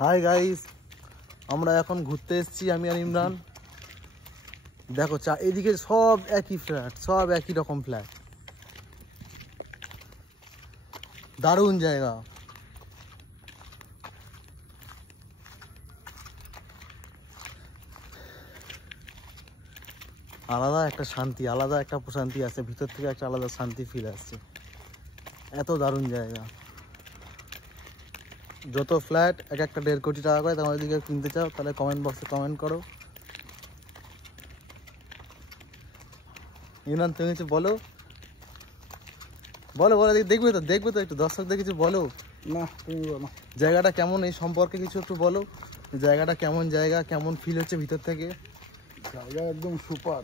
Hi guys, আমরা এখন ঘুরতে এসেছি আমি আর ইমরান। দেখো এদিকে সব একই ফ্ল্যাট, সব একই রকম ফ্ল্যাট। দারুণ জায়গা। আলাদা একটা শান্তি, আলাদা একটা প্রশান্তি আছে, ভিতর থেকে একটা আলাদা শান্তি ফিল আসছে। এত দারুণ জায়গা। যত ফ্ল্যাট এক একটা 1.5 কোটি টাকা করে, তোমাদের দিকে কিনতে চাও তাহলে কমেন্ট বক্সে কমেন্ট করো। ইমরান তুমি কিছু বলো বলো বলো, দেখবে তো একটু দর্শকদের কিছু বলো। না তুমি বলো জায়গাটা কেমন, এই সম্পর্কে কিছু একটু বলো। জায়গাটা কেমন, জায়গা কেমন ফিল হচ্ছে ভিতর থেকে? জায়গা একদম সুপার,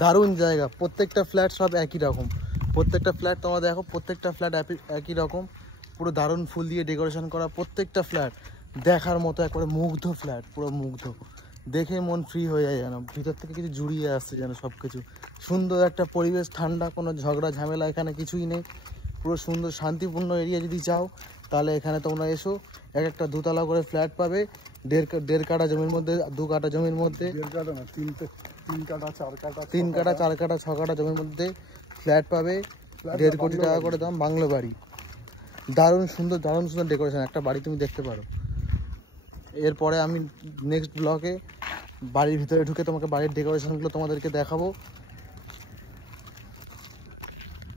দারুণ জায়গা। প্রত্যেকটা ফ্ল্যাট সব একই রকম, প্রত্যেকটা ফ্ল্যাট তোমরা দেখো, প্রত্যেকটা ফ্ল্যাট একই রকম, পুরো দারুণ ফুল দিয়ে ডেকোরেশন করা। প্রত্যেকটা ফ্ল্যাট দেখার মতো, একবারে মুগ্ধ ফ্ল্যাট, পুরো মুগ্ধ। দেখে মন ফ্রি হয়ে যায়, যেন ভিতর থেকে কিছু জুড়িয়ে আসছে, যেন সব কিছু সুন্দর একটা পরিবেশ, ঠান্ডা, কোনো ঝগড়া ঝামেলা এখানে কিছুই নেই। পুরো সুন্দর শান্তিপূর্ণ এরিয়া যদি চাও তাহলে এখানে তোমরা এসো। এক একটা 2 তলা করে ফ্ল্যাট পাবে, দেড় কাঠা জমির মধ্যে, 2 কাঠা জমির মধ্যে, 1.5 কাঠা না 3 কাঠা 4 কাঠা 3 কাঠা 4 কাঠা 6 কাঠা জমির মধ্যে ফ্ল্যাট পাবে। 1.5 কোটি টাকা করে দাম, বাংলো বাড়ি। দারুণ সুন্দর ডেকোরেশন। একটা বাড়ি তুমি দেখতে পারো। এরপরে আমি নেক্সট ব্লগে বাড়ির ভিতরে ঢুকে তোমাকে বাড়ির ডেকোরেশনগুলো তোমাদেরকে দেখাবো।